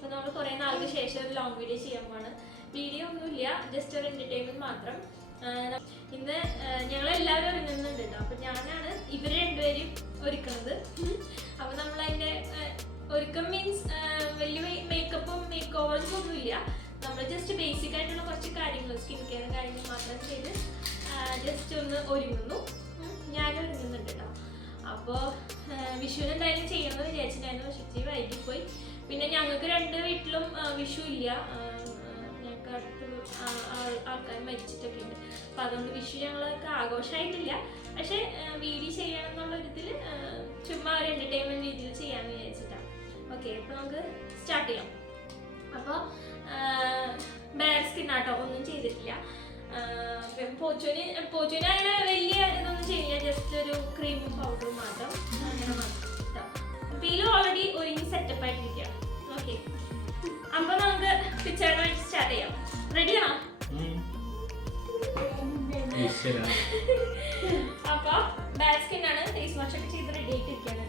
അപ്പോൾ നമ്മൾ കുറേ നാൾക്ക് ശേഷം ഒരു ലോങ് വീഡിയോ ചെയ്യാൻ പോവാണ്. വീഡിയോ ഒന്നുമില്ല, ജസ്റ്റ് ഒരു എൻ്റർടൈൻമെൻറ്റ് മാത്രം. ഇന്ന് ഞങ്ങളെല്ലാവരും ഒരുങ്ങുന്നുണ്ട് കേട്ടോ. അപ്പോൾ ഞാനാണ് ഇവർ രണ്ടുപേരും ഒരുക്കുന്നത്. അപ്പോൾ നമ്മളതിൻ്റെ ഒരുക്കം മീൻസ് വലിയ മേക്കപ്പും മേക്ക് ഓവേഴ്സും ഒന്നുമില്ല. നമ്മൾ ജസ്റ്റ് ബേസിക് ആയിട്ടുള്ള കുറച്ച് കാര്യങ്ങൾ സ്കിൻ കെയറും കാര്യങ്ങൾ മാത്രം ചെയ്ത് ജസ്റ്റ് ഒന്ന് ഒരുങ്ങുന്നു. ഞാൻ ഒരുങ്ങുന്നുണ്ട് കേട്ടോ. അപ്പോൾ വിഷുവിന് എന്തായാലും ചെയ്യണമെന്ന് വിചാരിച്ചിട്ടുണ്ടായിരുന്നു. പക്ഷേ ഇച്ചിരി വൈകിപ്പോയി. പിന്നെ ഞങ്ങൾക്ക് രണ്ട് വീട്ടിലും വിഷു ഇല്ല. ഞങ്ങൾക്ക് അടുത്ത് ആൾക്കാർ മരിച്ചിട്ടൊക്കെ ഉണ്ട്. അപ്പോൾ അതുകൊണ്ട് വിഷു ഞങ്ങൾക്ക് ആഘോഷമായിട്ടില്ല. പക്ഷേ വീഡിയോ ചെയ്യണം എന്നുള്ളൊരിതിൽ ചുമ്മാ ഒരു എൻ്റർടൈൻമെൻറ്റ് രീതിയിൽ ചെയ്യാമെന്ന് വിചാരിച്ചിട്ടാണ്. ഓക്കെ, അപ്പോൾ നമുക്ക് സ്റ്റാർട്ട് ചെയ്യാം. അപ്പോൾ ബെയർ സ്കിന്നാട്ടോ, ഒന്നും ചെയ്തിട്ടില്ല. പോച്ചൂന് അങ്ങനെ വലിയ ഇതൊന്നും ചെയ്യില്ല, ജസ്റ്റ് ഒരു ക്രീമും പൗഡറും മാത്രം, അങ്ങനെ മാത്രം. പീലും ഓൾറെഡി ഒരുങ്ങി സെറ്റപ്പ് ആയിട്ടിരിക്കുകയാണ്. ഓക്കെ, അപ്പൊ നമുക്ക് പിക്ചറിന് വേണ്ടി സ്റ്റാർട്ട് ചെയ്യാം. റെഡിയാണോ? അപ്പൊ ബാഡ് സ്കിന്നാണ്, ഫേസ് വാഷ് ഒക്കെ ചെയ്ത് റെഡി ആയിട്ടിരിക്കുകയാണ്.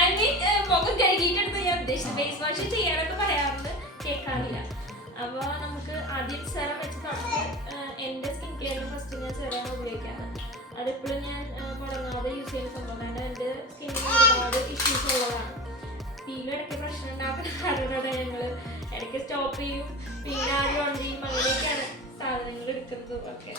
ഐ മീൻ മുഖം കഴുകിയിട്ടെടുത്ത് ഞാൻ ഉദ്ദേശിച്ചത്. ഫേസ് വാഷ് ചെയ്യാനൊക്കെ പറയാറുണ്ട്, കേൾക്കാറില്ല. അപ്പോൾ നമുക്ക് ആദ്യം സെറം വെച്ച് തുടങ്ങി. എൻ്റെ സ്കിൻ കെയറിന് ഫസ്റ്റ് ഞാൻ സെറമാണ് ഉപയോഗിക്കാറ്. അതെപ്പോഴും ഞാൻ മുടങ്ങാതെ യൂസ് ചെയ്യുന്ന സംഭവം. കാരണം എൻ്റെ സ്കിന്നിന് ഒരുപാട് ഇഷ്യൂസ് ഉള്ളതാണ്. പീലും ഇടയ്ക്ക് പ്രശ്നം ഉണ്ടാക്കുന്ന കാരണമാണ് ഞങ്ങൾ ഇടയ്ക്ക് സ്റ്റോപ്പ് ചെയ്യും, പിന്നെ ആരും ഓൺ ചെയ്യും, അങ്ങനെയൊക്കെയാണ് സാധനങ്ങൾ എടുക്കുന്നത് ഒക്കെ.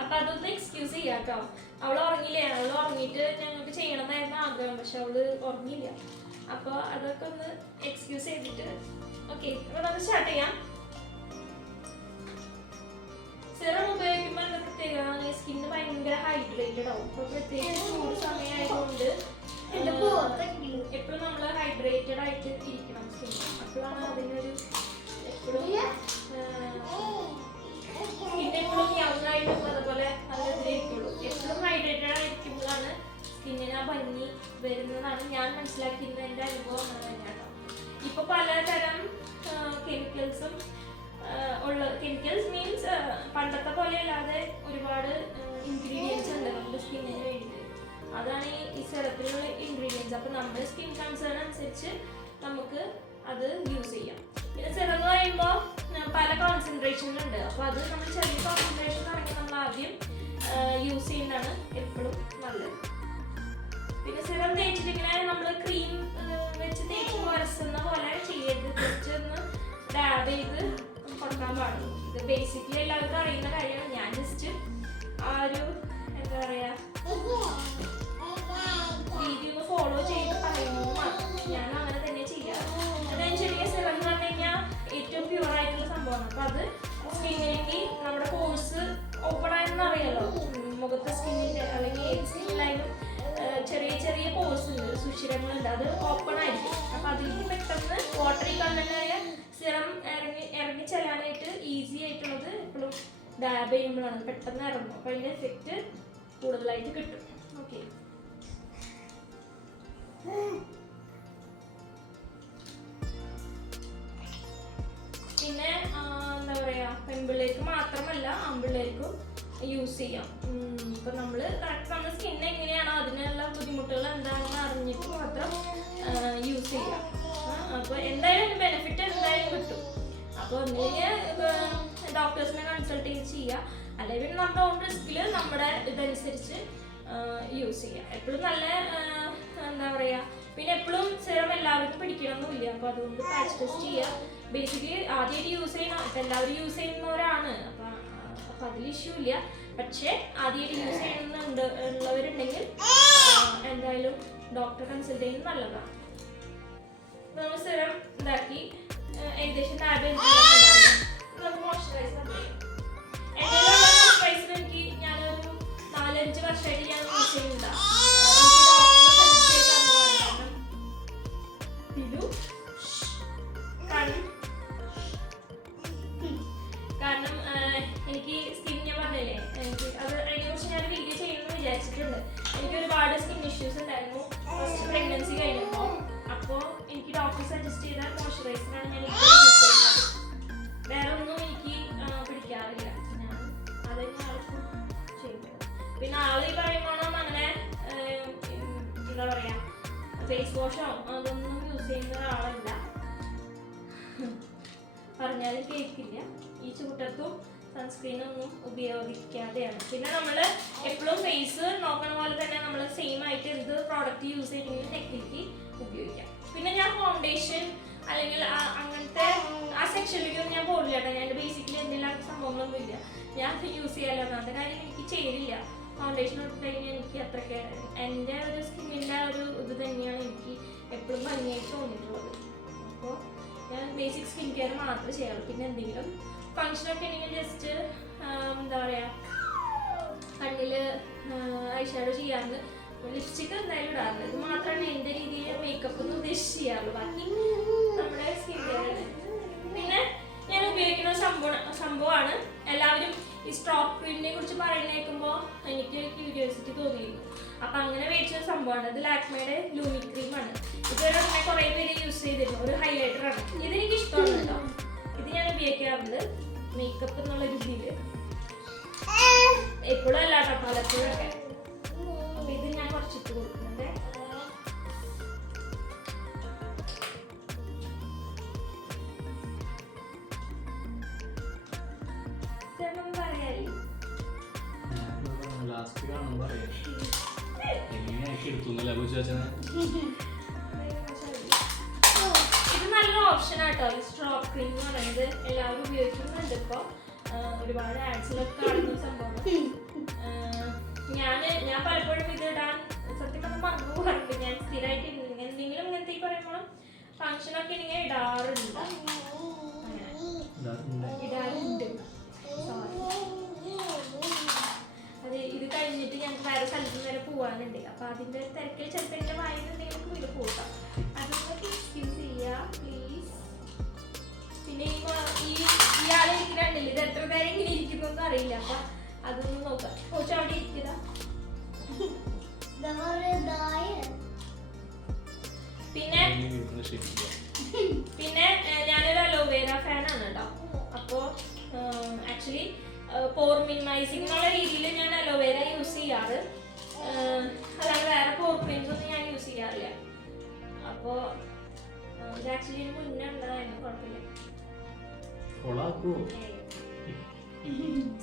അപ്പം അതൊന്ന് എക്സ്ക്യൂസ് ചെയ്യാം കേട്ടോ. അവൾ ഉറങ്ങിയില്ലേ? അവൾ ഉറങ്ങിയിട്ട് ഞങ്ങൾക്ക് ചെയ്യണമെന്നായിരുന്നു ആഗ്രഹം, പക്ഷെ അവള് ഉറങ്ങിയില്ല. അപ്പോൾ അതൊക്കെ ഒന്ന് എക്സ്ക്യൂസ് ചെയ്തിട്ട് ഓക്കെ, അപ്പോൾ നമുക്ക് സ്റ്റാർട്ട് ചെയ്യാം. സിറം ഉപയോഗിക്കുമ്പോൾ എന്താ പ്രത്യേകത, സ്കിന്ന് ഭയങ്കര ഹൈഡ്രേറ്റഡ് ആവും. അപ്പോൾ പ്രത്യേകിച്ച് ചൂട് സമയമായതുകൊണ്ട് എപ്പോഴും നമ്മൾ ഹൈഡ്രേറ്റഡ് ആയിട്ട് ഇരിക്കണം സ്കിൻ. അപ്പോഴാണ് അതിനൊരു എപ്പോഴും സ്കിന്നെപ്പോഴും യങ്ങായിട്ടും അതുപോലെ അതിലിരിക്കുള്ളൂ. എപ്പോഴും ഹൈഡ്രേറ്റഡ് ആയിരിക്കുമ്പോഴാണ് സ്കിന്നിന് ആ ഭംഗി വരുന്നതാണ് ഞാൻ മനസ്സിലാക്കിയിരുന്നത്. എൻ്റെ അനുഭവം തന്നെയാണ്. ഇപ്പോൾ പലതരം കെമിക്കൽസും ഉള്ള, കെമിക്കൽസ് മീൻസ് പണ്ടത്തെ പോലെ അല്ലാതെ ഒരുപാട് ഇൻഗ്രീഡിയൻസ് ഉണ്ട് നമ്മുടെ സ്കിന്നിന് വേണ്ടിയിട്ട്. അതാണ് ഈ സെറത്തിലുള്ള ഇൻഗ്രീഡിയൻസ്. അപ്പോൾ നമ്മുടെ സ്കിൻ കൺസേൺ അനുസരിച്ച് നമുക്ക് അത് യൂസ് ചെയ്യാം. പിന്നെ സെറം എന്ന് പറയുമ്പോൾ പല കോൺസെൻട്രേഷനുണ്ട്. അപ്പോൾ അത് നമ്മൾ ചെറിയ കോൺസെൻട്രേഷൻ ആണെങ്കിൽ നമ്മൾ ആദ്യം യൂസ് ചെയ്യുന്നതാണ് എപ്പോഴും നല്ലത്. പിന്നെ സിറം തേച്ചിട്ടിങ്ങനെ നമ്മൾ ക്രീം വെച്ച് തേച്ച് വരസുന്ന പോലെ ചെയ്യരുത്. ജസ്റ്റ് ഒന്ന് ഡാബ് ചെയ്ത് കൊടുക്കാൻ പാടുള്ളൂ. ഇത് ബേസിക്കലി എല്ലാവർക്കും അറിയുന്ന കാര്യമാണ്. ഞാൻ ജസ്റ്റ് ആ ഒരു എന്താ പറയുക രീതി ഒന്ന് ഫോളോ ചെയ്ത് പറയുന്നത് മാത്രം. ഞാൻ അങ്ങനെ തന്നെ ചെയ്യാം. അതായത് ചെറിയ സിറം എന്ന് പറഞ്ഞു കഴിഞ്ഞാൽ ഏറ്റവും പ്യുവർ ആയിട്ടുള്ള സംഭവമാണ്. അപ്പോൾ അത് സ്കിന്നിലേക്ക് നമ്മുടെ പോഴ്സ് ഓപ്പൺ ആയെന്ന് അറിയാലോ. മുഖത്തെ സ്കിന്നിൻ്റെ അല്ലെങ്കിൽ ഏത് സ്കിന്നിലായാലും ചെറിയ ചെറിയ പോഴ്സ് ഉണ്ട്, സുഷിരങ്ങളുണ്ട്, അത് ഓപ്പൺ ആയിരിക്കും. അപ്പം അതിലേക്ക് പെട്ടെന്ന് വാട്ടറി കണ്ടന്റായ സിറം ഇറങ്ങി ചെല്ലാനായിട്ട് ഈസി ആയിട്ടുള്ളത് എപ്പോഴും ഡാബ് ചെയ്യുമ്പോഴാണ് പെട്ടെന്ന് ഇറങ്ങും. അപ്പം അതിൻ്റെ എഫക്റ്റ് കൂടുതലായിട്ട് കിട്ടും. ഓക്കെ, പിന്നെ എന്താ പറയുക, പെൺപിള്ളേർക്ക് മാത്രമല്ല ആൺപിള്ളേർക്കും യൂസ് ചെയ്യാം. ഇപ്പം നമ്മൾ കറക്റ്റ് നമ്മുടെ സ്കിൻ എങ്ങനെയാണോ അതിനുള്ള ബുദ്ധിമുട്ടുകൾ എന്താണെന്ന് അറിഞ്ഞിട്ട് മാത്രം യൂസ് ചെയ്യാം. അപ്പോൾ എന്തായാലും അതിന് ബെനിഫിറ്റ് എന്തായാലും കിട്ടും. അപ്പോൾ ഒന്നുകിൽ ഡോക്ടേഴ്സിനെ കൺസൾട്ട് ചെയ്ത് ചെയ്യുക, അല്ലെങ്കിൽ നമ്മുടെ ഓൺ റിസ്കിൽ നമ്മുടെ ഇതനുസരിച്ച് യൂസ് ചെയ്യാം. എപ്പോഴും നല്ല എന്താ പറയുക, പിന്നെ എപ്പോഴും സിറം എല്ലാവർക്കും പിടിക്കണമെന്നില്ല. അപ്പോൾ അതുകൊണ്ട് പാച്ച് ടെസ്റ്റ് ചെയ്യുക. ബേസിക്കലി ആദ്യമായിട്ട് യൂസ് ചെയ്യണം. ഇപ്പം എല്ലാവരും യൂസ് ചെയ്യുന്നവരാണ്, അപ്പം അതിൽ ഇഷ്യൂ ഇല്ല. പക്ഷേ ആദ്യമായിട്ട് യൂസ് ചെയ്യുന്നുള്ളവരുണ്ടെങ്കിൽ എന്തായാലും ഡോക്ടറെ കൺസൾട്ട് ചെയ്യുന്നത് നല്ലതാണ്. നമ്മൾ സിറം ഇതാക്കി ഏകദേശം നമുക്ക് മോയ്സ്ചറൈസർ മോയ്സ്ചറൈസർ എനിക്ക് ഞാനൊരു 4-5 വർഷമായിട്ട് ഞാൻ യൂസ് ചെയ്യുന്നതാണ്. കാരണം എനിക്ക് സ്കിൻ ഞാൻ പറഞ്ഞില്ലേ, എനിക്ക് അത് അതിനെക്കുറിച്ച് ഞാൻ വീഡിയോ ചെയ്യണമെന്ന് വിചാരിച്ചിട്ടുണ്ട്. എനിക്ക് ഒരുപാട് സ്കിൻ ഇഷ്യൂസ് ഉണ്ടായിരുന്നു ഫസ്റ്റ് പ്രഗ്നൻസി കഴിഞ്ഞപ്പോൾ. അപ്പോൾ എനിക്ക് ഡോക്ടർ സജസ്റ്റ് ചെയ്ത മോയ്സ്ചറൈസറാണ് ഞാൻ ഇപ്പോൾ യൂസ് ചെയ്യുന്നത്. വേറെ ഒന്നും എനിക്ക് പിടിക്കാറില്ല. ഞാൻ അതെന്നെ ആൾക്കും ചെയ്യുന്നത്. പിന്നെ ആൾ ഈ പറയുമ്പോഴും അങ്ങനെ എന്താ പറയുക ഫേസ് വാഷോ അതൊന്നും യൂസ് ചെയ്യുന്ന ഒരാളല്ല, പറഞ്ഞാലും കേൾക്കില്ല. ഈ ചൂട്ടത്തും സൺസ്ക്രീനൊന്നും ഉപയോഗിക്കാതെയാണ്. പിന്നെ നമ്മൾ എപ്പോഴും ഫേസ് നോക്കണ പോലെ തന്നെ നമ്മൾ സെയിം ആയിട്ട് എന്ത് പ്രോഡക്റ്റ് യൂസ് ചെയ്യണമെങ്കിലും നെക്കിലേക്ക് ഉപയോഗിക്കാം. പിന്നെ ഞാൻ ഫൗണ്ടേഷൻ അല്ലെങ്കിൽ അങ്ങനത്തെ ആ സെക്ഷനിലേക്കൊന്നും ഞാൻ പോകില്ല കേട്ടോ. ഞാൻ ബേസിക്കലി എന്തെല്ലാം സംഭവങ്ങളൊന്നും ഇല്ല, ഞാൻ യൂസ് ചെയ്യാലോ. ഒന്നാമത്തെ കാര്യം എനിക്ക് ചേരില്ല ഫൗണ്ടേഷൻ ഇട്ട് കഴിഞ്ഞാൽ. എനിക്ക് അത്രയ്ക്ക് എൻ്റെ ഒരു സ്കിന്നിൻ്റെ ഒരു ഇത് തന്നെയാണ് എനിക്ക് എപ്പോഴും ഭംഗിയായിട്ട് തോന്നിയിട്ടുള്ളത്. അപ്പോൾ ഞാൻ ബേസിക് സ്കിൻ കെയർ മാത്രമേ ചെയ്യാറുള്ളൂ. പിന്നെ എന്തെങ്കിലും ഫങ്ഷനൊക്കെ ഉണ്ടെങ്കിൽ ജസ്റ്റ് എന്താ പറയുക, കണ്ണിൽ ഐഷാഡോ ചെയ്യാറുണ്ട്, ലിപ്സ്റ്റിക്ക് എന്തായാലും ഇടാറുണ്ട്. ഇത് മാത്രമാണ് എൻ്റെ രീതിയിൽ മേക്കപ്പ് എന്ന് ഉദ്ദേശിച്ച് ചെയ്യാറുള്ളൂ. ബാക്കി നമ്മുടെ സ്കിൻ കെയർ. പിന്നെ ഞാൻ ഉപയോഗിക്കുന്ന സംഭവമാണ് എല്ലാവരും ഈ സ്ട്രോക്ക് ക്രീമിനെ കുറിച്ച് പറയുന്ന കേൾക്കുമ്പോൾ എനിക്ക് ക്യൂരിയോസിറ്റി തോന്നിയിരുന്നു. അപ്പം അങ്ങനെ മേടിച്ചൊരു സംഭവമാണ്. ഇത് ലാക്മേയുടെ ലൂമി ക്രീമാണ്. ഇതുവരെ തന്നെ കുറേ പേര് യൂസ് ചെയ്തിരുന്നു. ഒരു ഹൈലൈറ്ററാണ്. ഇതെനിക്ക് ഇഷ്ടമാണ് കേട്ടോ. ഇത് ഞാൻ ഉപയോഗിക്കാറുണ്ട് മേക്കപ്പ് എന്നുള്ള രീതിയിൽ, എപ്പോഴും അല്ല കേട്ടോ, പലപ്പോഴൊക്കെ. അപ്പം ഇത് ഞാൻ കുറച്ചിട്ട് കൊടുക്കുന്നുണ്ട്. ഇത് നല്ല ഓപ്ഷൻ ആട്ടോ. ഈ സ്ട്രോക്ക് ക്രീം എന്ന് പറയുന്നത് എല്ലാവരും ഉപയോഗിക്കുന്നുണ്ട് ഇപ്പോൾ. ഒരുപാട് ആഡ്സിലൊക്കെ കാണുന്ന സംഭവം. ഞാൻ പലപ്പോഴും ഇത് ഇടാൻ സത്യം പറഞ്ഞാൽ മറന്നു പോകാറുണ്ട്. ഞാൻ സ്ഥിരമായിട്ട് എന്തെങ്കിലും ഇങ്ങനത്തെ ഈ പറയുമ്പോൾ ഫങ്ഷനൊക്കെ ഇങ്ങനെ ഇടാറുണ്ട്. അത് ഇത് കഴിഞ്ഞിട്ട് ഞങ്ങൾക്ക് വേറെ സ്ഥലത്ത് വരെ പോകാനുണ്ട്. അപ്പൊ അതിന്റെ തിരക്കിൽ ചിലപ്പോൾ എന്റെ വായിൽ എന്തെങ്കിലും വീട് പോകാം. അതൊക്കെ എക്സ്ക്യൂസ് ചെയ്യാ പ്ലീസ്. പിന്നെ ഇയാളെ ഇരിക്കുന്നുണ്ടല്ലോ, ഇത് എത്ര നേരം ഇങ്ങനെ ഇരിക്കുന്നൊന്നും അറിയില്ല. അപ്പൊ അതൊന്നും നോക്കാം. കുറച്ച് അവിടെ ഇരിക്കുക. പിന്നെ ഞാനൊരു അലോവേര ഫാനാണ് കേട്ടോ. അപ്പോൾ ആക്ച്വലി പോർ മിനിമൈസിംഗ് എന്നുള്ള രീതിയിൽ ഞാൻ അലോവേര യൂസ് ചെയ്യാറ്. അല്ലാതെ വേറെ പോർ ക്രീംസ് ഒന്നും ഞാൻ യൂസ് ചെയ്യാറില്ല. അപ്പോൾ ഇത് ആക്ച്വലി മുന്നേ ഉണ്ടായിരുന്നു, കുഴപ്പമില്ല.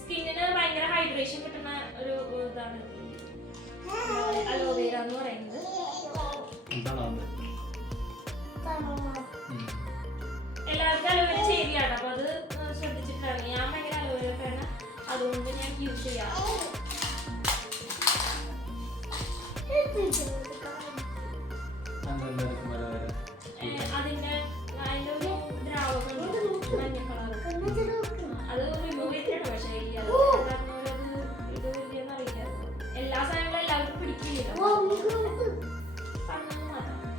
സ്കിന്നിന് ഭയങ്കര ഹൈഡ്രേഷൻ കിട്ടുന്ന ഒരു ഇതാണ് അലോവേര എന്ന് പറയുന്നത്. എല്ലാവർക്കും അലോവേര ശരിയാണ്. അപ്പൊ അത് ശ്രദ്ധിച്ചിട്ടാണ്. ഞാൻ ഭയങ്കര അലോവേര ഫാനാണ്, അതുകൊണ്ട് ഞാൻ യൂസ് ചെയ്യാം. അതിന്റെ ഒരു ദ്രാവകം മഞ്ഞ കളർ അത് റിമൂവ് ചെയ്തിട്ടാണ്. പക്ഷേ ഇത് അറിയില്ല. എല്ലാ സാധനങ്ങളും എല്ലാവർക്കും പിടിക്കില്ല.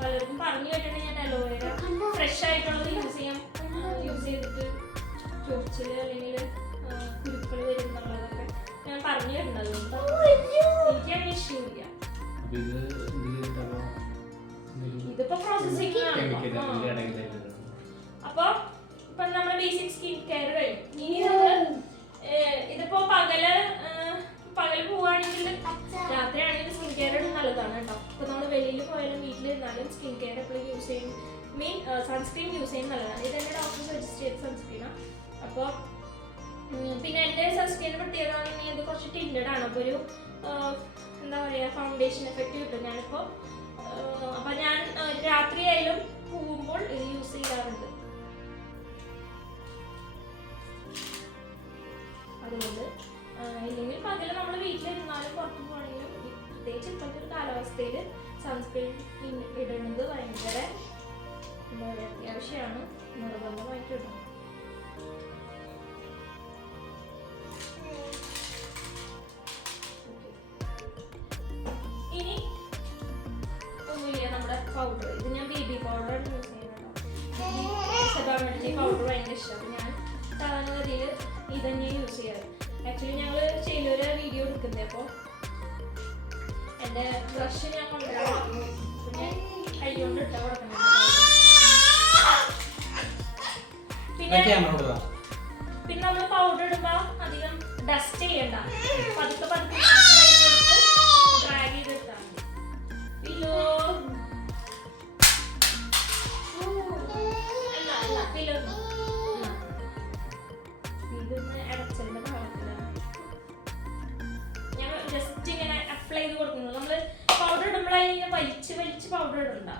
പലർക്കും പറഞ്ഞു കേട്ടിട്ട് ഞാൻ അലോവേര ഫ്രഷ് ആയിട്ടുള്ളത് യൂസ് ചെയ്തിട്ട് ചൊറിച്ചില് അല്ലെങ്കിൽ കുരുക്കൾ വരുന്നുള്ളതൊക്കെ ഞാൻ പറഞ്ഞു കേട്ടിട്ടുണ്ട്. അതുകൊണ്ട് എനിക്ക് അങ്ങനെ ഇഷ്യൂ ഇല്ല. ഇതിപ്പോ പ്രോസസിംഗ് ആണ്. അപ്പൊ ഇപ്പൊ നമ്മുടെ ബേസിക് സ്കിൻ കെയർ കഴിഞ്ഞു. ഇനി നമ്മള് ഇതിപ്പോ പകല് പോവാണെങ്കിൽ രാത്രിയാണെങ്കിലും സ്കിൻ കെയർ നല്ലതാണ് കേട്ടോ. ഇപ്പൊ നമ്മൾ വെളിയിൽ പോയാലും വീട്ടിലിരുന്നാലും സ്കിൻ കെയർ എപ്പോഴും യൂസ് ചെയ്യും. സൺസ്ക്രീൻ യൂസ് ചെയ്യുന്നത് നല്ലതാണ്. ഇതെന്റെ ഡോക്ടർ സജസ്റ്റ് ചെയ്ത സൺസ്ക്രീനാണ്. അപ്പോൾ പിന്നെ എൻ്റെ സൺസ്ക്രീനിന്റെ പ്രത്യേകത ഇത് കുറച്ച് ടിൻഡഡ് ആണ്. അപ്പോൾ ഒരു എന്താ പറയുക, ഫൗണ്ടേഷൻ എഫക്റ്റ് കിട്ടും. ഞാനിപ്പോൾ അപ്പം ഞാൻ രാത്രിയായാലും പോകുമ്പോൾ ഇത് യൂസ് ചെയ്യാറുണ്ട്. അതുകൊണ്ട് ഇല്ലെങ്കിൽ പകല് നമ്മൾ വീട്ടിലിരുന്നാലും പുറത്തു പോകണമെങ്കിലും പ്രത്യേകിച്ച് ഇപ്പോഴത്തെ ഒരു കാലാവസ്ഥയിൽ സൺസ്ക്രീൻ ഇടുന്നത് ഭയങ്കര എന്താ പറയുക അത്യാവശ്യമാണ്, നിർബന്ധമായിട്ട് ഇടണം. ഇനി ഒന്നുമില്ല, നമ്മുടെ പൗഡർ. ഇത് ഞാൻ ബേബി പൗഡർ യൂസ് ചെയ്യുന്നുണ്ടോ. പൗഡർ ഭയങ്കര ഇഷ്ടമാണ്. ഞാൻ സാധാരണഗതിയിൽ ഇത് തന്നെ യൂസ് ചെയ്യാറ്. ആക്ച്വലി ഞങ്ങൾ ചെയ്തൊരു വീഡിയോ എടുക്കുന്നത്. അപ്പോൾ എൻ്റെ ബ്രഷ് ഞാൻ കൊണ്ടുവരാം. ഞാൻ കൈ കൊണ്ട് ഇട്ടാൽ കൊടുക്കണം. പിന്നെ നമ്മൾ പൗഡർ ഇടുമ്പോൾ അധികം ഡസ്റ്റ് ചെയ്യണ്ട, പതുക്കെ ഡ്രാഗ് ചെയ്തിട്ടാണ്. ഞാൻ ജസ്റ്റ് ഇങ്ങനെ അപ്ലൈ ചെയ്ത് കൊടുക്കുന്നത്. നമ്മൾ പൗഡർ ഇടുമ്പോഴതിനെ വലിച്ച് പൗഡർ ഇടണ്ട,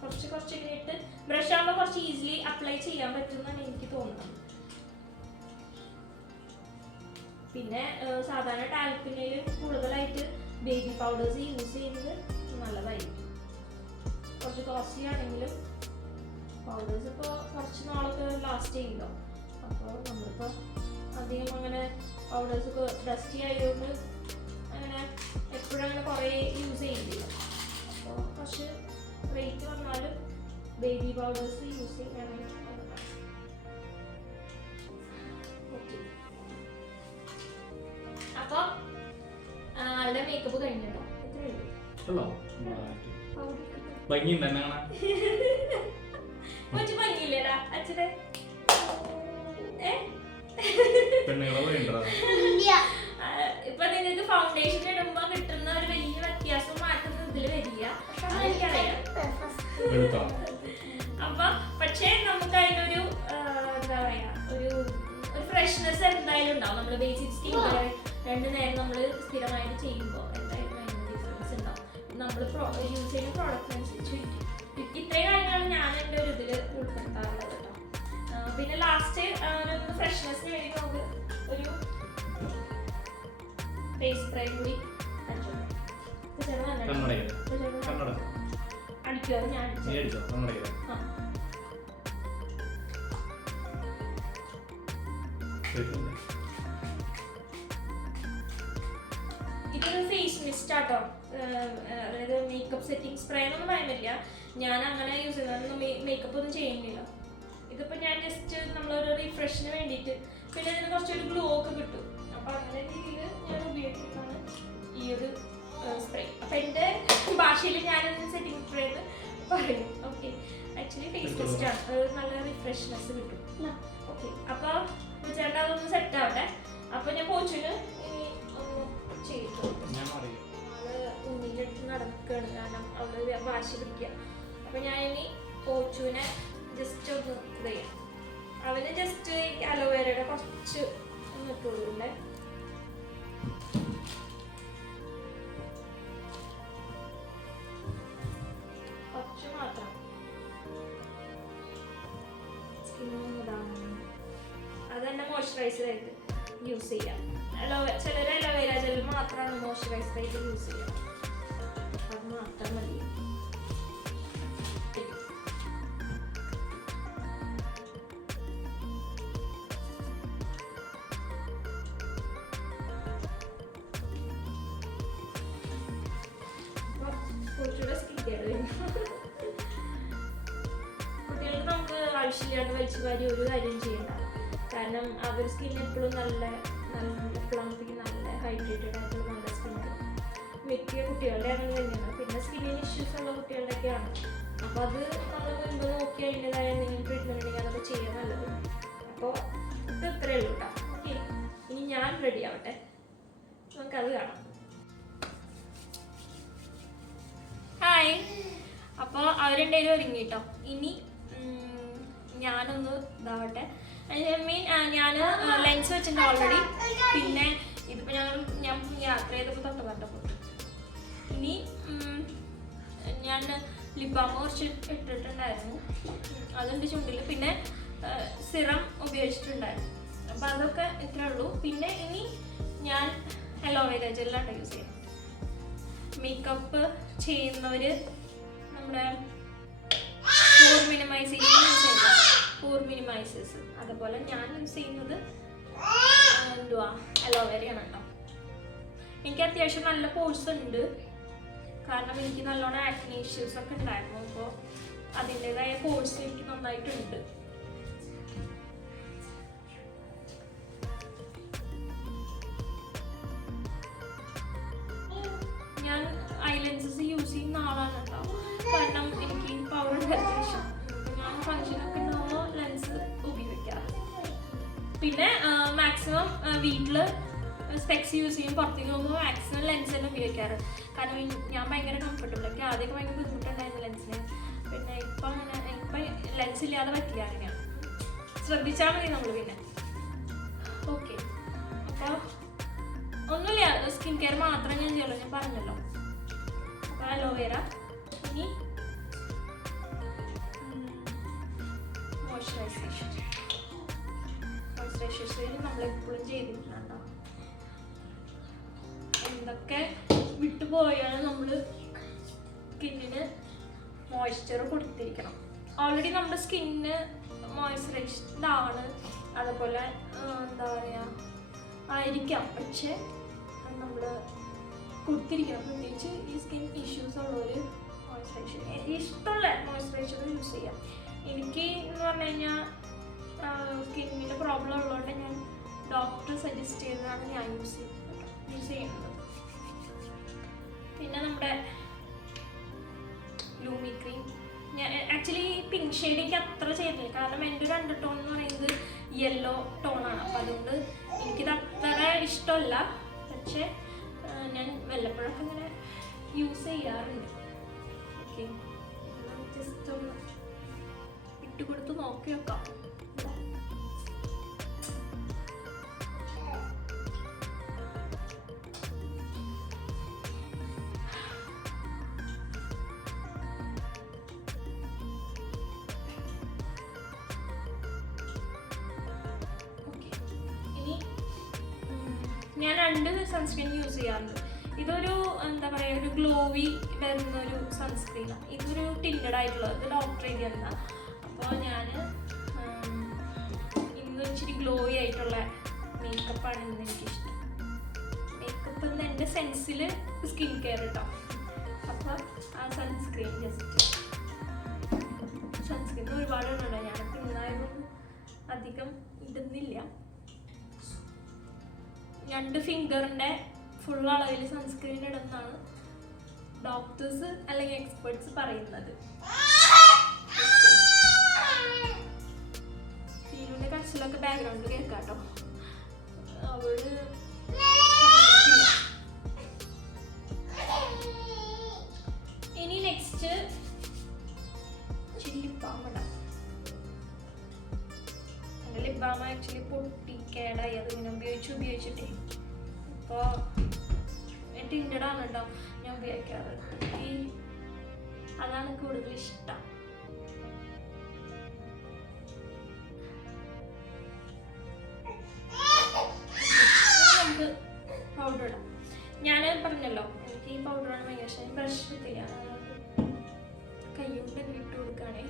കുറച്ച് ഇങ്ങനെ ഇട്ട് ബ്രഷ് ആകുമ്പോൾ കുറച്ച് ഈസിലി അപ്ലൈ ചെയ്യാൻ പറ്റുമെന്നാണ് എനിക്ക് തോന്നുന്നത്. പിന്നെ സാധാരണ ടാൽപ്പിനിൽ കൂടുതലായിട്ട് ബേബി പൗഡേഴ്സ് യൂസ് ചെയ്യുന്നത് നല്ലതായിരിക്കും. കുറച്ച് കോസ്റ്റ്ലി ആണെങ്കിലും പൗഡേഴ്സ് ഇപ്പോൾ കുറച്ച് നാളൊക്കെ ലാസ്റ്റ് ചെയ്യുമല്ലോ. അപ്പോൾ നമ്മളിപ്പോൾ അധികം അങ്ങനെ പൗഡേഴ്സൊക്കെ ഡസ്റ്റി ആയതുകൊണ്ട് അങ്ങനെ എപ്പോഴും അങ്ങനെ കുറേ യൂസ് ചെയ്യുന്നില്ല. അപ്പോൾ കുറച്ച് റേറ്റ് വന്നാലും ബേബി പൗഡേഴ്സ് യൂസ് ചെയ്യുകയാണെങ്കിൽ നല്ലതാണ്. ഓക്കെ, അപ്പോൾ ആളുടെ മേക്കപ്പ് കഴിഞ്ഞിട്ടോ. കുറച്ച് ഭംഗിയില്ലേടാ അച്ഛനെ? ഇപ്പൊ നിങ്ങൾക്ക് ഫൗണ്ടേഷൻ ഇടുമ്പോ കിട്ടുന്ന ഒരു വലിയ വ്യത്യാസം മാറ്റം ഇതിൽ വരിക, എനിക്കറിയാം. അപ്പൊ പക്ഷേ നമുക്ക് അതിനൊരു എന്താ പറയാ, ഒരു ഫ്രഷ്നെസ് എന്തായാലും ഉണ്ടാവും. നമ്മള് ബേസിക് സ്കിൻ കെയർ 2 നേരം നമ്മൾ സ്ഥിരമായിട്ട് ചെയ്യുമ്പോൾ എന്തായാലും അതിന് ഡിഫറൻസ് ഉണ്ടാവും. നമ്മൾ യൂസ് ചെയ്യുന്ന പ്രോഡക്റ്റ് അനുസരിച്ച് ഇത്രയും കാര്യങ്ങളാണ് ഞാൻ എൻ്റെ ഒരു ഇതിൽ ഉൾപ്പെടുത്താറുള്ളത് കേട്ടോ. പിന്നെ ലാസ്റ്റ് ഒരു ഫ്രഷ്നെസ്സിന് വേണ്ടി നമുക്ക് ഒരു ഫേസ് സ്പ്രേ കൂടി അടിക്കുക. ഞാൻ ഇതൊരു ഫേസ് മിസ്റ്റ് ആട്ടോ, അതായത് മേക്കപ്പ് സെറ്റിംഗ് സ്പ്രേ എന്നൊന്നും പറയാൻ പറ്റില്ല. ഞാൻ അങ്ങനെ യൂസ് ചെയ്യുന്നതൊന്നും മേക്കപ്പ് ഒന്നും ചെയ്യുന്നില്ല. ഇതിപ്പോൾ ഞാൻ ജസ്റ്റ് നമ്മളൊരു റിഫ്രഷിന് വേണ്ടിയിട്ട്, പിന്നെ അതിന് കുറച്ചൊരു ഗ്ലോ ഒക്കെ കിട്ടും. അപ്പോൾ അങ്ങനെ രീതിയിൽ ഞാൻ ഉപയോഗിക്കുന്നതാണ് ഈ ഒരു സ്പ്രേ. അപ്പം എൻ്റെ ഭാഷയിൽ ഞാനതിന് സെറ്റിംഗ് സ്പ്രേ എന്ന് പറയും. ഓക്കെ, ആക്ച്വലി ഫേസ് മിസ്റ്റ് ആണ്, അത് നല്ല റിഫ്രഷ്നെസ് കിട്ടും. ഓക്കെ, അപ്പോൾ ചേട്ടാ അതൊന്ന് സെറ്റ് ആവട്ടെ. അപ്പോൾ ഞാൻ പോച്ചുവിന് ഇനി ഒന്ന് ചെയ്തു. ഉണ്ണിൻ്റെ അടുത്ത് നടക്കുകയാണ്, കാരണം അവള് വാശി പിടിക്കുക. അപ്പം ഞാൻ ഇനി പോച്ചുവിനെ ജസ്റ്റ് ഒന്ന് ഇത് ചെയ്യാം. അവന് ജസ്റ്റ് അലോവേരയുടെ കുറച്ച് ഒന്ന് ഇട്ടുള്ളൂല്ലേ. കുറച്ച് മാത്രം അത് തന്നെ മോയ്സ്ചറൈസറായിട്ട് യൂസ് ചെയ്യാം. ചിലർ അലോവേര ജെൽ മാത്രമാണ് മോയ്സ്ചറൈസറായിട്ട് യൂസ് ചെയ്യുക, അത് മാത്രം മതി. കുട്ടികൾക്ക് നമുക്ക് ആവശ്യമില്ലാണ്ട് വലിച്ചു വാരി ഒരു കാര്യം ചെയ്യണ്ട, കാരണം അവർ സ്കിൻ എപ്പോഴും നല്ല പ്ലംപി, നല്ല ഹൈഡ്രേറ്റഡ് ആയിട്ടുള്ള നല്ല സ്കിന്നാണ്. മിക്ക കുട്ടികളുടെ അങ്ങനെ തന്നെയാണ്. പിന്നെ സ്കിന്നിന് ഇഷ്യൂസ് ഉള്ള കുട്ടികളുടെയൊക്കെയാണ്. അപ്പോൾ അത് നമ്മൾ മുൻപ് നോക്കി അതിൻ്റെതായ എന്തെങ്കിലും ട്രീറ്റ്മെൻറ്റ് ഉണ്ടെങ്കിൽ അതൊക്കെ ചെയ്യാൻ നല്ലത്. അപ്പോൾ ഇത് ഇത്രയേ ഉള്ളൂ കേട്ടോ. ഓക്കെ, ഇനി ഞാൻ റെഡി ആവട്ടെ, നമുക്കത് കാണാം. ഹായ്, അപ്പോൾ അവരെന്തെങ്കിലും ഒരുങ്ങി കേട്ടോ. ഇനി ഞാനൊന്ന് ഇതാവട്ടെ. ഞാൻ ലെൻസ് വെച്ചിട്ടുണ്ട് ഓൾറെഡി. പിന്നെ ഇതിപ്പോൾ ഞാൻ യാത്ര ചെയ്തപ്പോൾ തൊട്ടപ്പോൾ ഇനി ഞാൻ ലിപ് ബാം കുറച്ച് ഇട്ടിട്ടുണ്ടായിരുന്നു, അതുണ്ട് ചുണ്ടിൽ. പിന്നെ സിറം ഉപയോഗിച്ചിട്ടുണ്ടായിരുന്നു. അപ്പോൾ അതൊക്കെ ഇത്രേ ഉള്ളൂ. പിന്നെ ഇനി ഞാൻ അലോവേര ജെല്ലാണ് യൂസ് ചെയ്യുന്നത്. മേക്കപ്പ് ചെയ്യുന്നവർ നമ്മുടെ പോർ മിനിമൈസേഷൻ യൂസ് ചെയ്യുന്നത്, പോർ മിനിമൈസേഴ്സ്. അതുപോലെ ഞാൻ യൂസ് ചെയ്യുന്നത് എന്തുവാ അലോവേരയാണ് കേട്ടോ. എനിക്ക് അത്യാവശ്യം നല്ല പോഴ്സ് ഉണ്ട്, കാരണം എനിക്ക് നല്ലോണം ആക്നെ ഇഷ്യൂസ് ഒക്കെ ഉണ്ടായിരുന്നു. അപ്പോൾ അതിൻ്റെതായ പോഴ്സ് എനിക്ക് നന്നായിട്ടുണ്ട്. ഞാൻ ഐലൻസസ് യൂസ് ചെയ്യുന്ന ആളാണ് കേട്ടോ, കാരണം എനിക്ക് പൗഡർ അത്യാവശ്യം. ഞാൻ ഫങ്ഷനൊക്കെ ഉണ്ടാവുമ്പോൾ ലെൻസ് ഉപയോഗിക്കാറ്. പിന്നെ മാക്സിമം വീട്ടിൽ സ്പെക്സ് യൂസ് ചെയ്യും, പുറത്തേക്ക് പോകുമ്പോൾ മാക്സിമം ലെൻസ് തന്നെ ഉപയോഗിക്കാറ്. കാരണം ഞാൻ ഭയങ്കര കംഫർട്ടബിൾ. ഒക്കെ ആദ്യമൊക്കെ ഭയങ്കര ബുദ്ധിമുട്ടുണ്ടായിരുന്നു ലെൻസിന്. പിന്നെ ഇപ്പം ലെൻസ് ഇല്ലാതെ പറ്റില്ല. അങ്ങനെയാണ്, ശ്രദ്ധിച്ചാൽ മതി നമ്മൾ. പിന്നെ ഓക്കെ, അപ്പോൾ ഒന്നുമില്ല, സ്കിൻ കെയർ മാത്രമേ ഞാൻ ചെയ്യുള്ളൂ, ഞാൻ പറഞ്ഞല്ലോ. അപ്പോൾ അലോവേര. ഇനി മോയ്സ്ചറൈസേഷൻ നമ്മളെപ്പോഴും ചെയ്തിട്ടുണ്ടോ. എന്തൊക്കെ വിട്ടുപോയാലും നമ്മൾ സ്കിന്നിന് മോയ്സ്ചർ കൊടുത്തിരിക്കണം. ഓൾറെഡി നമ്മുടെ സ്കിന്ന് മോയ്സ്ചറൈസ്ഡ് ആണ്, അതുപോലെ എന്താ പറയുക ആയിരിക്കാം, പക്ഷെ നമ്മൾ കൊടുത്തിരിക്കണം. പ്രത്യേകിച്ച് ഈ സ്കിൻ ഇഷ്യൂസ് ഉള്ളവർ മോയ്സ്ചറൈസർ ഇഷ്ടമുള്ള മോയ്സ്ചറൈസർ യൂസ് ചെയ്യാം. എനിക്ക് എന്ന് പറഞ്ഞു കഴിഞ്ഞാൽ സ്കിന്നിൻ്റെ പ്രോബ്ലം ഉള്ളതുകൊണ്ട് ഞാൻ ഡോക്ടർ സജസ്റ്റ് ചെയ്തതാണ് ഞാൻ യൂസ് ചെയ്യുന്നത്. പിന്നെ നമ്മുടെ ലൂമി ക്രീം. ഞാൻ ആക്ച്വലി പിങ്ക് ഷെയ്ഡ് എനിക്ക് അത്ര ചെയ്തില്ല, കാരണം എൻ്റെ ഒരു അണ്ടർടോൺ എന്ന് പറയുന്നത് യെല്ലോ ടോണാണ്. അപ്പം അതുകൊണ്ട് എനിക്കിത് അത്ര ഇഷ്ടമല്ല, പക്ഷേ ഞാൻ വല്ലപ്പോഴൊക്കെ ഇങ്ങനെ യൂസ് ചെയ്യാറുണ്ട്. ഓക്കെ, ജസ്റ്റ് ഒന്ന് ഇട്ടുകൊടുത്ത് നോക്കി വെക്കാം. ഞാൻ 2 സൺസ്ക്രീൻ യൂസ് ചെയ്യാറുണ്ട്. ഇതൊരു എന്താ പറയുക, ഒരു ഗ്ലോവി വരുന്നൊരു സൺസ്ക്രീനാണ്. ഇതൊരു ടിൻറ്റഡ് ആയിട്ടുള്ളത്, ഇത് ഡോക്ടർ എഴുതിയതാണ്. അപ്പോൾ ഞാൻ ഇന്ന് ഇച്ചിരി ഗ്ലോവി ആയിട്ടുള്ള മേക്കപ്പാണ് ഇന്ന് എനിക്കിഷ്ടം. മേക്കപ്പ് എന്ന് എൻ്റെ സെൻസിൽ സ്കിൻ കെയർ കേട്ടോ. അപ്പോൾ ആ സൺസ്ക്രീൻ ഒരുപാട് ഉണ്ടോ, ഞാനൊക്കെ ഇന്നായതൊന്നും അധികം ഇടുന്നില്ല. 2 ഫിംഗറിൻ്റെ ഫുൾ അളവിൽ സൺസ്ക്രീൻ ഇടുന്നതാണ് ഡോക്ടേഴ്സ് അല്ലെങ്കിൽ എക്സ്പേർട്സ് പറയുന്നത്. ഫീലിൻ്റെ കച്ചിലൊക്കെ ബാക്ക്ഗ്രൗണ്ടിൽ കേൾക്കാട്ടോ. അവള് ഇനി നെക്സ്റ്റ് ലിപ്ബാം ഇടാം. എൻ്റെ ലിപ്ബാം ആക്ച്വലി പൊട്ടി കേടായി, അതിങ്ങനെ ഉപയോഗിച്ചിട്ടേ. അപ്പോൾ ടിൻറ്റഡാണ് കേട്ടോ ഞാൻ ഉപയോഗിക്കാറ്. അതാണ് കൂടുതൽ ഇഷ്ടം. നമുക്ക് പൗഡർ ഇടാം. ഞാൻ പറഞ്ഞല്ലോ എനിക്ക് ഈ പൗഡറാണ് ഭയങ്കര ഇഷ്ടം. ബ്രഷ് എടുത്തില്ല, കൈ കൊണ്ട് തന്നെ ഇട്ട് കൊടുക്കുകയാണേ.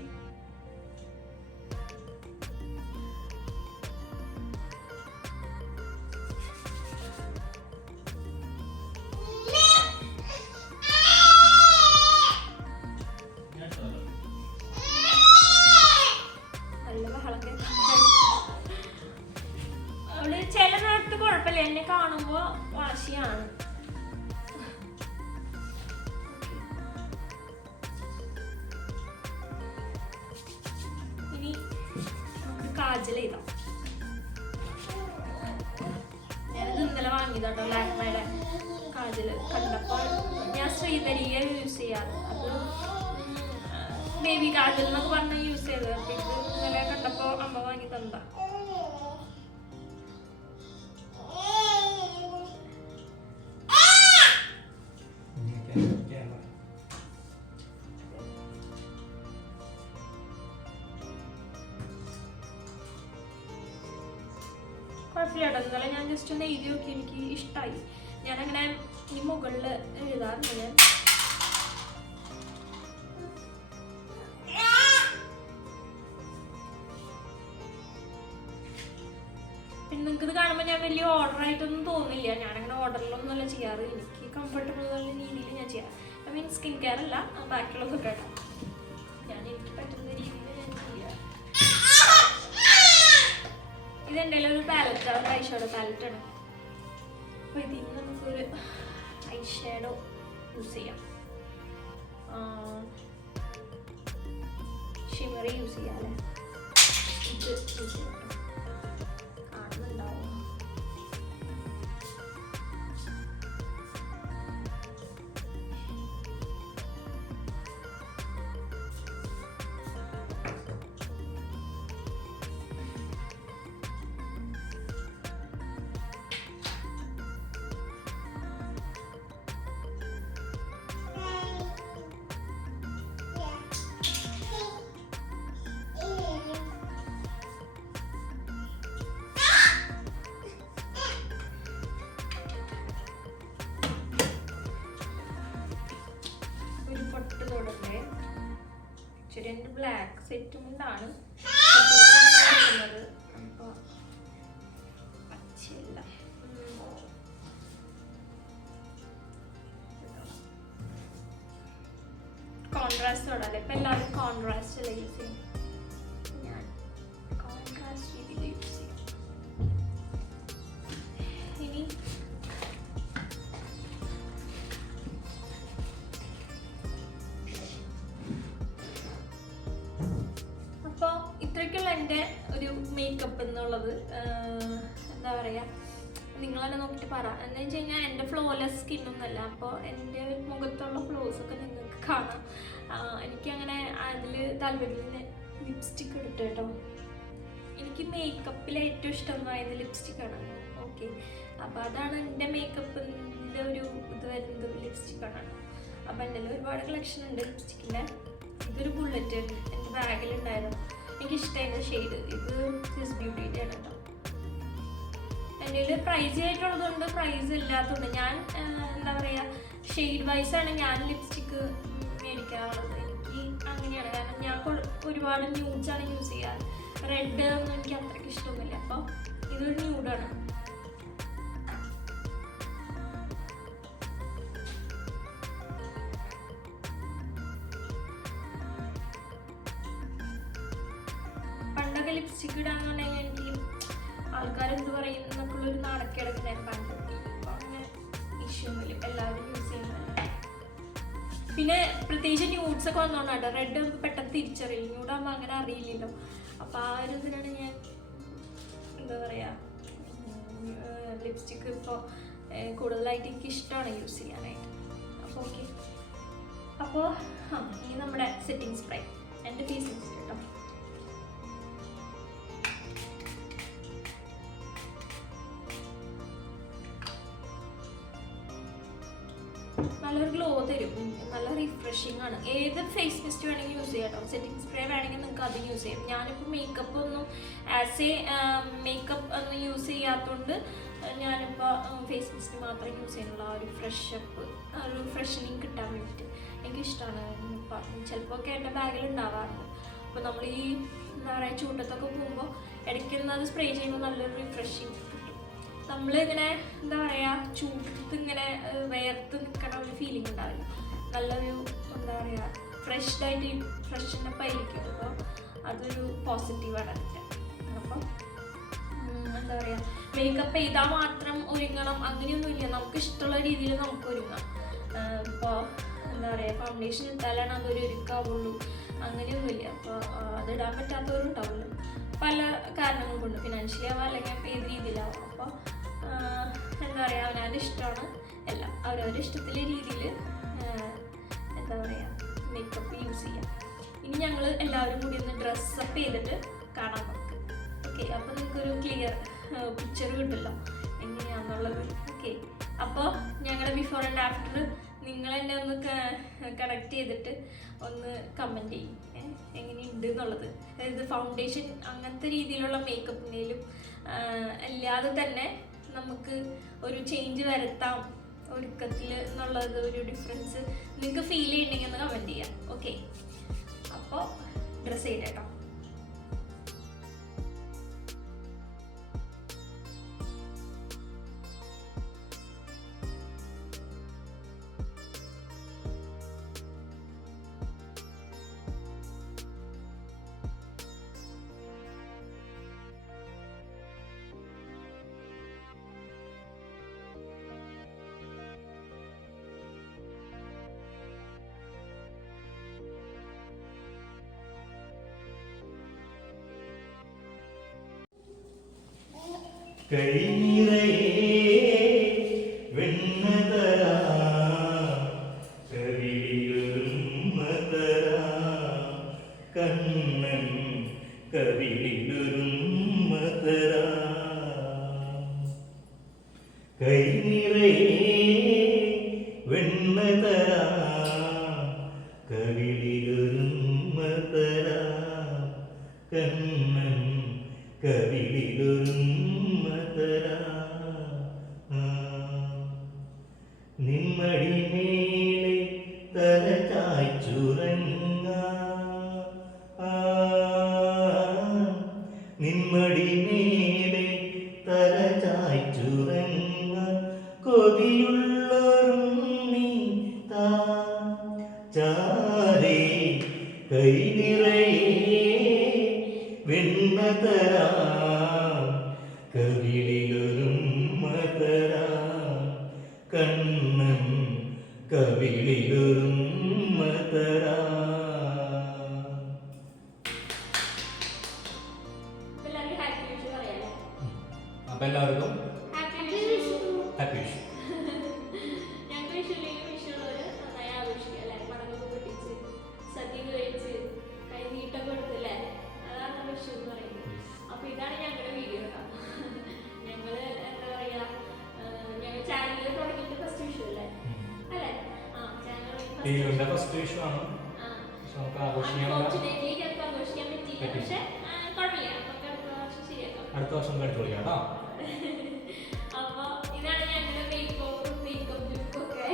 അവള് ചില നേരത്ത് കുഴപ്പമില്ല, എന്നെ കാണുമ്പോ വാശിയാണ്. ഇനി നമുക്ക് കാജൽ ചെയ്താം. ഞാനിത് ഇന്നലെ വാങ്ങിയതാട്ടോ, ലാക്മേയുടെ കാജൽ. കണ്ടപ്പോൾ ഞാൻ ശ്രീധരിയ യൂസ് ചെയ്യാറ്, അത് ബേബി കാജൽ എന്നൊക്കെ പറഞ്ഞ് യൂസ് ചെയ്തത്. അപ്പൊ ഇത് ഇന്നലെ കണ്ടപ്പോൾ അമ്മ വാങ്ങി തന്നതാ. കുഴപ്പമില്ല. ഇന്നലെ ഞാൻ ജസ്റ്റ് ഒന്ന് എഴുതി നോക്കി, എനിക്ക് ഇഷ്ടമായി. ഞാനങ്ങനെ ഈ മുകളിൽ എഴുതാറുണ്ട് ഞാൻ. പിന്നെ നിങ്ങൾക്കിത് കാണുമ്പോൾ ഞാൻ വലിയ ഓർഡർ ആയിട്ടൊന്നും തോന്നില്ല. ഞാനങ്ങനെ ഓർഡറിലൊന്നുമല്ല ചെയ്യാറ്, എനിക്ക് കംഫർട്ടബിൾ എന്നുള്ള രീതിയിൽ ഞാൻ ചെയ്യാറ്. ഐ മീൻ സ്കിൻ കെയർ അല്ല, ബാക്കിയുള്ളതൊക്കെ കേട്ടോ ഞാൻ എനിക്ക് പറ്റുന്ന രീതിയിൽ ഞാൻ ചെയ്യാറ്. ഇതെൻ്റെ ഒരു പാലറ്റ്, ഒരു ഐഷാഡോ പാലറ്റാണ്. അപ്പോൾ ഇതിന് നമുക്കൊരു ഐഷാഡോ യൂസ് ചെയ്യാം. ഷിമറി യൂസ് ചെയ്യാം അല്ലേ? ഇത് യൂസ് ചെയ്യാം. കാണുന്നുണ്ടാവും. ബ്ലാക്ക് സെറ്റ് മുണ്ടാണ് അപ്പോൾ പച്ചയല്ല. കോൺട്രാസ്റ്റ് തൊടല്ലേ, ഇപ്പം എല്ലാവരും കോൺട്രാസ്റ്റ് അല്ല യൂസ് ചെയ്യും. ഞാൻ കോൺട്രാസ്റ്റ് രീതിയിൽ യൂസ് ചെയ്യും. ഇനി അപ്പോൾ ഇത്രയ്ക്കുള്ള എൻ്റെ ഒരു മേക്കപ്പ് എന്നുള്ളത്. എന്താ പറയുക, നിങ്ങൾ തന്നെ നോക്കിയിട്ട് പറ. എന്താ വെച്ച് കഴിഞ്ഞാൽ എൻ്റെ ഫ്ലോലെസ് സ്കിന്നൊന്നുമല്ല, അപ്പോൾ എൻ്റെ മുഖത്തുള്ള ഫ്ലോസൊക്കെ നിങ്ങൾക്ക് കാണാം. എനിക്കങ്ങനെ അതിൽ താല്പര്യമില്ല. ലിപ്സ്റ്റിക്ക് എടുത്തു കേട്ടോ. എനിക്ക് മേക്കപ്പിൽ ഏറ്റവും ഇഷ്ടം എന്ന് പറയുന്നത് ലിപ്സ്റ്റിക്കാണ്. ഓക്കെ, അപ്പോൾ അതാണ് എൻ്റെ മേക്കപ്പിൻ്റെ ഒരു ഇത് വരുന്നത്, ലിപ്സ്റ്റിക്കാണ്. അപ്പോൾ എൻ്റെ ഒരുപാട് കളക്ഷൻ ഉണ്ട് ലിപ്സ്റ്റിക്കിൻ്റെ. ഇതൊരു ബുള്ളറ്റ് എൻ്റെ ബാഗിലുണ്ടായിരുന്നു, എനിക്കിഷ്ടമായിരുന്നു ഷെയ്ഡ്. ഇത് സിസ് ബ്യൂട്ടിയുടെ ആണ് കേട്ടോ. എൻ്റെ കയ്യിൽ പ്രൈസ് ആയിട്ടുള്ളതുകൊണ്ട് പ്രൈസ് ഇല്ലാത്തതുകൊണ്ട് ഞാൻ എന്താ പറയുക, ഷെയ്ഡ് വൈസാണ് ഞാൻ ലിപ്സ്റ്റിക്ക് മേടിക്കാറുള്ളത്. എനിക്ക് അങ്ങനെയാണ്, കാരണം ഞാൻ ഒരുപാട് ന്യൂഡ്സാണ് യൂസ് ചെയ്യാറ്. റെഡ് ഒന്നും എനിക്ക് അത്രയ്ക്ക് ഇഷ്ടമൊന്നുമില്ല. അപ്പോൾ ഇതൊരു ന്യൂഡാണ്. പണ്ടൊക്കെ ലിപ്സ്റ്റിക്ക് ഇടാന്ന് പറഞ്ഞാൽ എനിക്ക് ആൾക്കാരെന്ത് പറയും എന്നൊക്കെയുള്ളൊരു നാണക്കേടൊക്കെ പണ്ട്. അപ്പോൾ അങ്ങനെ ഇഷ്യൂ ഒന്നുമില്ല, എല്ലാവരും യൂസ് ചെയ്യുന്നുണ്ട്. പിന്നെ പ്രത്യേകിച്ച് ന്യൂഡ്സ് ഒക്കെ വന്നോണ്ടാട്ടോ. റെഡ് പെട്ടെന്ന് തിരിച്ചറിയില്ല, ന്യൂഡാകുമ്പോൾ അങ്ങനെ അറിയില്ലല്ലോ. അപ്പോൾ ആ ഒരു ഇതിനാണ് ഞാൻ എന്താ പറയുക, ലിപ്സ്റ്റിക്ക് ഇപ്പോൾ കൂടുതലായിട്ട് എനിക്ക് ഇഷ്ടമാണ് യൂസ് ചെയ്യാനായിട്ട്. അപ്പോൾ ഓക്കെ, അപ്പോൾ ഇനി നമ്മുടെ സെറ്റിംഗ് സ്പ്രേ, എൻ്റെ ഫേസ് മിസ്റ്റ് കേട്ടോ. നല്ലൊരു ഗ്ലോ തരും, നല്ല റിഫ്രഷിങ് ആണ്. ഏത് ഫേസ് മിസ്റ്റ് വേണമെങ്കിൽ യൂസ് ചെയ്യാം കേട്ടോ. സെറ്റിംഗ് സ്പ്രേ വേണമെങ്കിൽ നിങ്ങൾക്ക് അത് യൂസ് ചെയ്യാം. ഞാനിപ്പോൾ മേക്കപ്പ് ഒന്നും ആസ് എ മേക്കപ്പ് ഒന്നും യൂസ് ചെയ്യാത്തതുകൊണ്ട് ഞാനിപ്പോൾ ഫേസ് മിസ്റ്റ് മാത്രമേ യൂസ് ചെയ്യുന്നുള്ളൂ. ആ ഒരു ഫ്രഷപ്പ്, ആ ഒരു ഫ്രഷനിങ് കിട്ടാൻ വേണ്ടിയിട്ട് എനിക്കിഷ്ടമാണ്. ഇപ്പം ചിലപ്പോൾ ഒക്കെ എൻ്റെ ബാഗിൽ ഉണ്ടാവാറുണ്ട്. അപ്പോൾ നമ്മൾ ഈ എന്താ പറയുക, ചൂട്ടത്തൊക്കെ പോകുമ്പോൾ ഇടയ്ക്കൊന്നും അത് സ്പ്രേ ചെയ്യുമ്പോൾ നല്ലൊരു റിഫ്രഷിങ് കിട്ടും. നമ്മളിങ്ങനെ എന്താ പറയുക, ചൂടത്ത് ഇങ്ങനെ വേർത്ത് നിൽക്കണ ഒരു ഫീലിംഗ് ഉണ്ടാവില്ല. നല്ലൊരു എന്താ പറയുക, ഫ്രഷ്നപ്പ് ആയിരിക്കും. അപ്പോൾ അതൊരു പോസിറ്റീവാണ് അതിൻ്റെ. അപ്പം എന്താ പറയുക, മേക്കപ്പ് ചെയ്താൽ മാത്രം ഒരുങ്ങണം അങ്ങനെയൊന്നുമില്ല. നമുക്ക് ഇഷ്ടമുള്ള രീതിയിൽ നമുക്ക് ഒരുങ്ങാം. ഇപ്പോൾ എന്താ പറയുക, ഫൗണ്ടേഷൻ ഇട്ടാലാണ് അതൊരു ഒരുക്കാവുള്ളൂ അങ്ങനെയൊന്നുമില്ല. അപ്പോൾ അതിടാൻ പറ്റാത്തവരും ഉണ്ടാവുമല്ലോ, പല കാരണങ്ങൾ കൊണ്ട്. ഫിനാൻഷ്യലി ആവാം, അല്ലെങ്കിൽ ഏത് രീതിയിലാവാം. അപ്പോൾ എന്താ പറയുക, അവനവൻ്റെ ഇഷ്ടമാണ് എല്ലാം. അവരവരുടെ ഇഷ്ടത്തിലെ രീതിയിൽ എന്താ പറയുക, മേക്കപ്പ് യൂസ് ചെയ്യാം. ഇനി ഞങ്ങൾ എല്ലാവരും കൂടി ഒന്ന് ഡ്രസ്സപ്പ് ചെയ്തിട്ട് കാണാൻ നമുക്ക്. ഓക്കെ, അപ്പോൾ നിങ്ങൾക്കൊരു ക്ലിയർ പിക്ചർ കിട്ടുമല്ലോ എങ്ങനെയാണെന്നുള്ളത്. ഓക്കെ, അപ്പോൾ ഞങ്ങളുടെ ബിഫോർ ആൻഡ് ആഫ്റ്റർ നിങ്ങൾ എന്നെ ഒന്ന് കണക്ട് ചെയ്തിട്ട് ഒന്ന് കമൻറ്റ് ചെയ്യും എങ്ങനെയുണ്ട് എന്നുള്ളത്. അതായത് ഫൗണ്ടേഷൻ അങ്ങനത്തെ രീതിയിലുള്ള മേക്കപ്പിനേലും അല്ലാതെ തന്നെ നമുക്ക് ഒരു ചേഞ്ച് വരുത്താം ഒരുക്കത്തിൽ എന്നുള്ളത്, ഒരു ഡിഫറൻസ് നിങ്ങൾക്ക് ഫീൽ ചെയ്യുന്നുണ്ടെങ്കിൽ ഒന്ന് കമൻറ്റ് ചെയ്യാം. ഓക്കെ, അപ്പോൾ ഡ്രസ്സ് ചെയ്യട്ടെ കേട്ടോ. കൈനിറയെ വെണ്ണതരാ കവിളിലൊരുമ്മതരാ കണ്ണൻ കവിളിലൊരുമ്മതരാ കൈനിറയെ വെണ്ണതരാ കവിളിലൊരുമ്മതരാ കണ്ണൻ കവിളിലൊരുമ്മതരാ നിമ്മടിമേലെ തല ചായ്ച്ചുറങ്ങ കവിളിലുമ്മ തരാം. എല്ലാവർക്കും ഹാപ്പി വിഷു പറയാലോ. അപ്പൊ എല്ലാവർക്കും ഹാപ്പി വിഷു. ഹാപ്പി വിഷു. ഞങ്ങൾക്ക് വിഷുവിലേക്ക് വിഷുള്ളവര് നന്നായി ആഘോഷിക്കുക അല്ലെ, പടങ്ങൊക്കെ പൊട്ടിച്ച് സദ്യ കഴിച്ച് കൈനീട്ടം കൊടുത്തില്ലേ, അതാണ് വിഷു എന്ന് പറയുന്നത്. അപ്പൊ ഇതാണ് ഞങ്ങളുടെ വീഡിയോ കേട്ടോ. ഞങ്ങള് എന്താ പറയാ, ഞങ്ങൾ ചാനൽ തുടങ്ങിയിട്ട് ഫസ്റ്റ് വിഷു അല്ലേ അല്ലേ? ആ ചാനൽ ഫസ്റ്റ് വിഷു ആണ്. നമുക്ക് ആഘോഷിക്കാൻ അൺഫോർച്ചുനേറ്റ്ലി ഞങ്ങൾക്ക് ആഘോഷിക്കാൻ പറ്റിയില്ല. പക്ഷെ കുഴപ്പമില്ല, നമുക്ക് അടുത്ത വർഷം ശരിയാക്കാം. അടുത്ത വർഷം കണ്ടു വിളിക്കാം കേട്ടോ. അപ്പൊ ഇതാണ് ഞങ്ങളുടെ മേക്കപ്പ് ലുക്ക് ഒക്കെ.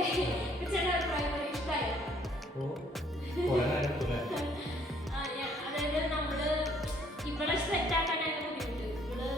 ചില അഭിപ്രായം ഇഷ്ടമായ അതായത് നമ്മള് ഇവിടെ സെറ്റ് ആക്കാനാണ് ബുദ്ധിമുട്ട്. ഇവിടെ